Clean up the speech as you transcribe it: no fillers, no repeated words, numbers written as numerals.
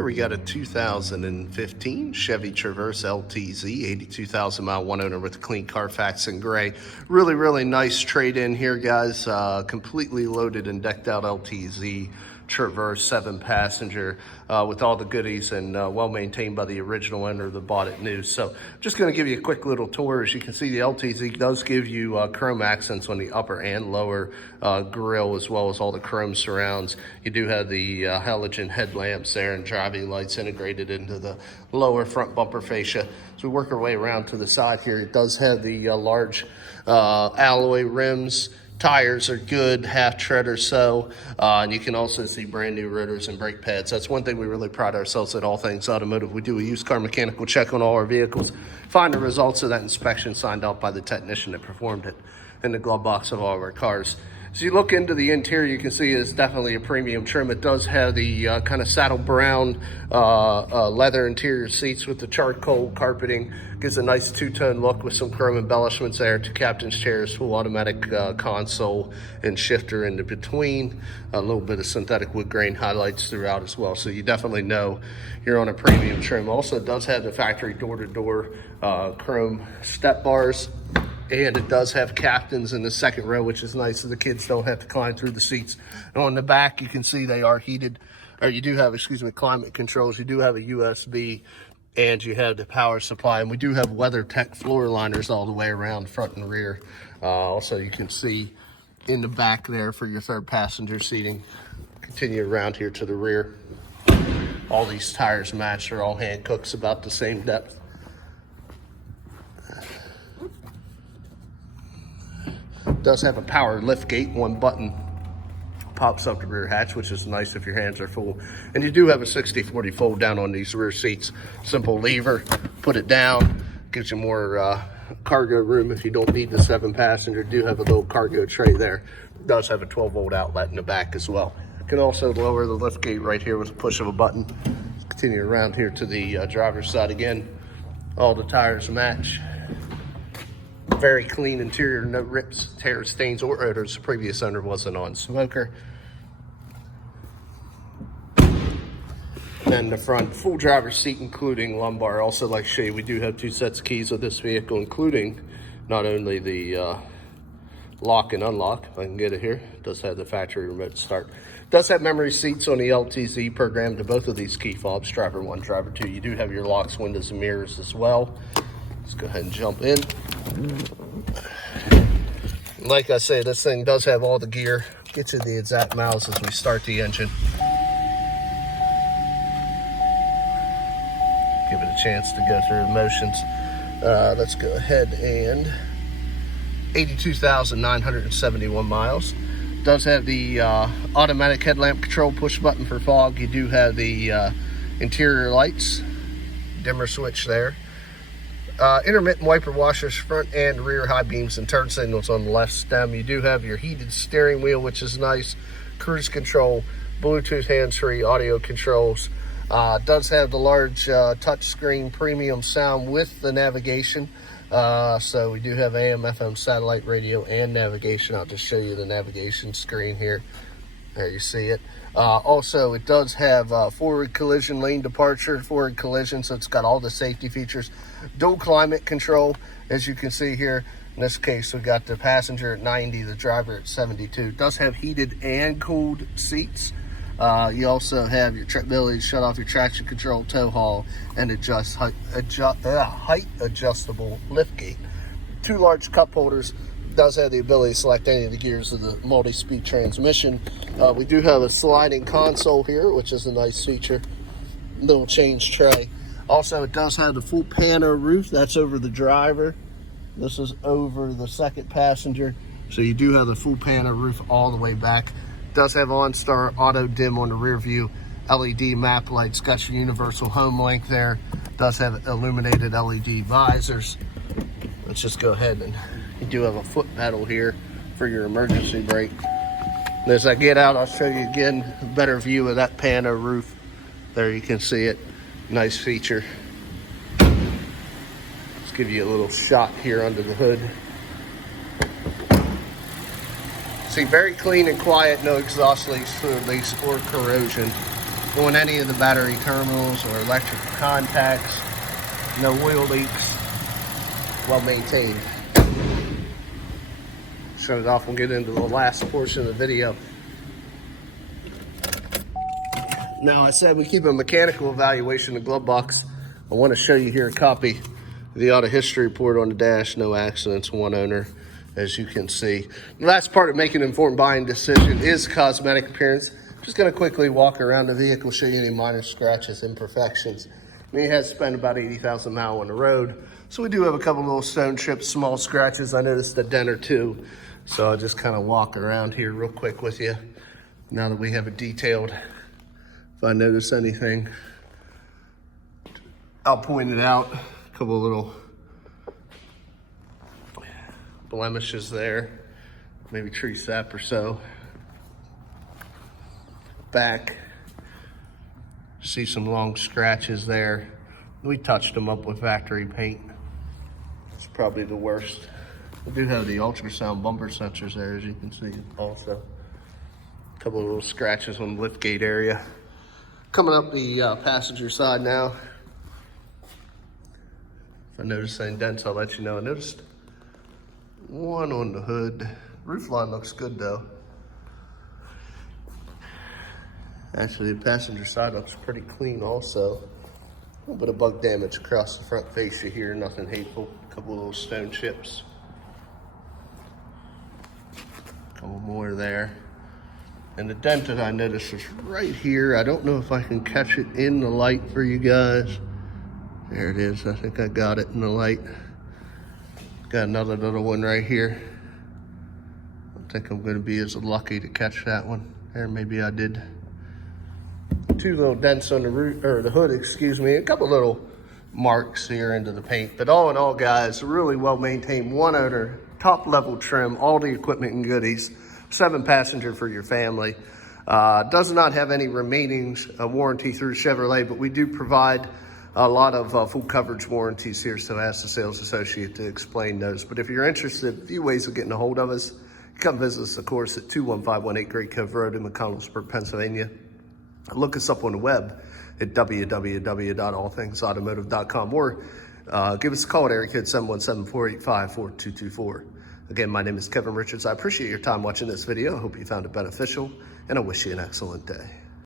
Here we got a 2015 Chevy Traverse LTZ, 82,000 mile, one owner with a clean Carfax in gray. Really nice trade-in here, guys. Completely loaded and decked out LTZ Traverse, 7-passenger with all the goodies and well maintained by the original owner that bought it new. So just going to give you a quick little tour. As you can see, the LTZ does give you chrome accents on the upper and lower grille, as well as all the chrome surrounds. You do have the halogen headlamps there and driving lights integrated into the lower front bumper fascia. So we work our way around to the side here. It does have the large alloy rims. Tires are good, half tread or so, and you can also see brand new rotors and brake pads. That's one thing we really pride ourselves at All Things Automotive. We do a used car mechanical check on all our vehicles, find the results of that inspection signed off by the technician that performed it in the glove box of all of our cars. As you look into the interior, you can see it's definitely a premium trim. It does have the kind of saddle brown leather interior seats with the charcoal carpeting. Gives a nice two-tone look with some chrome embellishments there. Two captain's chairs, full automatic console and shifter in between. A little bit of synthetic wood grain highlights throughout as well. So you definitely know you're on a premium trim. Also, it does have the factory door-to-door chrome step bars. And it does have captains in the second row, which is nice so the kids don't have to climb through the seats. And on the back, you can see they are heated, or you do have, climate controls. You do have a USB, and you have the power supply. And we do have WeatherTech floor liners all the way around, front and rear. Also, you can see in the back there for your third passenger seating. Continue around here to the rear. All these tires match. They're all Hankooks, about the same depth. Does have a power lift gate, one button pops up the rear hatch, which is nice if your hands are full. And you do have a 60/40 fold down on these rear seats. Simple lever, put it down, gives you more cargo room if you don't need the 7-passenger. Do have a little cargo tray there. It does have a 12-volt outlet in the back as well. You can also lower the lift gate right here with a push of a button. Continue around here to the driver's side again. All the tires match. Very clean interior, no rips, tears, stains, or odors. The previous owner was a non-smoker. And the front, full driver's seat, including lumbar. Also, like to show you, we do have 2 sets of keys with this vehicle, including not only the lock and unlock, if I can get it here. It does have the factory remote start. It does have memory seats on the LTZ programmed to both of these key fobs, driver 1, driver 2. You do have your locks, windows, and mirrors as well. Let's go ahead and jump in. Like I say, this thing does have all the gear. Get you the exact miles as we start the engine. Give it a chance to go through the motions. Let's go ahead and 82,971 miles. Does have the automatic headlamp control, push button for fog. You do have the interior lights, dimmer switch there. Intermittent wiper washers, front and rear high beams and turn signals on the left stem. You do have your heated steering wheel, which is nice. Cruise control, Bluetooth hands-free audio controls. Does have the large touchscreen premium sound with the navigation. So we do have AM, FM, satellite radio, and navigation. I'll just show you the navigation screen here. There you see it. Also, it does have forward collision lane departure, forward collision, so it's got all the safety features. Dual climate control, as you can see here. In this case, we got the passenger at 90, the driver at 72. It does have heated and cooled seats. You also have your ability to shut off your traction control, tow haul, and adjust height adjustable lift gate. 2 large cup holders. Does have the ability to select any of the gears of the multi-speed transmission. We do have a sliding console here, which is a nice feature. Little change tray. Also, it does have the full pano roof. That's over the driver. This is over the second passenger. So you do have the full pano roof all the way back. It does have OnStar auto dim on the rear view. LED map lights. Got your universal home link there. Does have illuminated LED visors. Let's just go ahead and you do have a foot pedal here for your emergency brake. And as I get out, I'll show you again a better view of that pano roof. There you can see it. Nice feature. Let's give you a little shot here under the hood. See, very clean and quiet, no exhaust leaks or corrosion. on any of the battery terminals or electrical contacts. No oil leaks. Well maintained. Shut it off and get into the last portion of the video. Now, I said we keep a mechanical evaluation in the glove box. I want to show you here a copy of the auto history report on the dash. No accidents, one owner, as you can see. The last part of making an informed buying decision is cosmetic appearance. Just going to quickly walk around the vehicle, show you any minor scratches, imperfections. I mean, it has spent about 80,000 miles on the road. So we do have a couple little stone chips, small scratches. I noticed a dent or two. So I'll just kind of walk around here real quick with you. Now that we have it detailed, if I notice anything, I'll point it out. A couple of little blemishes there, maybe tree sap or so. Back, see some long scratches there. We touched them up with factory paint. It's probably the worst. We do have the ultrasound bumper sensors there, as you can see also. A couple of little scratches on the liftgate area. Coming up the passenger side now. If I notice any dents, I'll let you know. I noticed one on the hood. Roof line looks good though. Actually, the passenger side looks pretty clean also. A little bit of bug damage across the front fascia here, nothing hateful. A couple of little stone chips. A couple more there. And the dent that I noticed is right here. I don't know if I can catch it in the light for you guys. There it is. I think I got it in the light. Got another little one right here. I think I'm going to be as lucky to catch that one. There, maybe I did. Two little dents on the roof, or the hood, excuse me. A couple little marks here into the paint. But all in all, guys, really well maintained, one owner, top level trim, all the equipment and goodies. 7-passenger for your family. Does not have any remaining warranty through Chevrolet, but we do provide a lot of full coverage warranties here, so ask the sales associate to explain those. But if you're interested, a few ways of getting a hold of us. Come visit us, of course, at 21518 Great Cove Road in McConnellsburg, Pennsylvania. Look us up on the web at www.allthingsautomotive.com, or give us a call at area code 717-485-4224. Again, my name is Kevin Richards. I appreciate your time watching this video. I hope you found it beneficial, and I wish you an excellent day.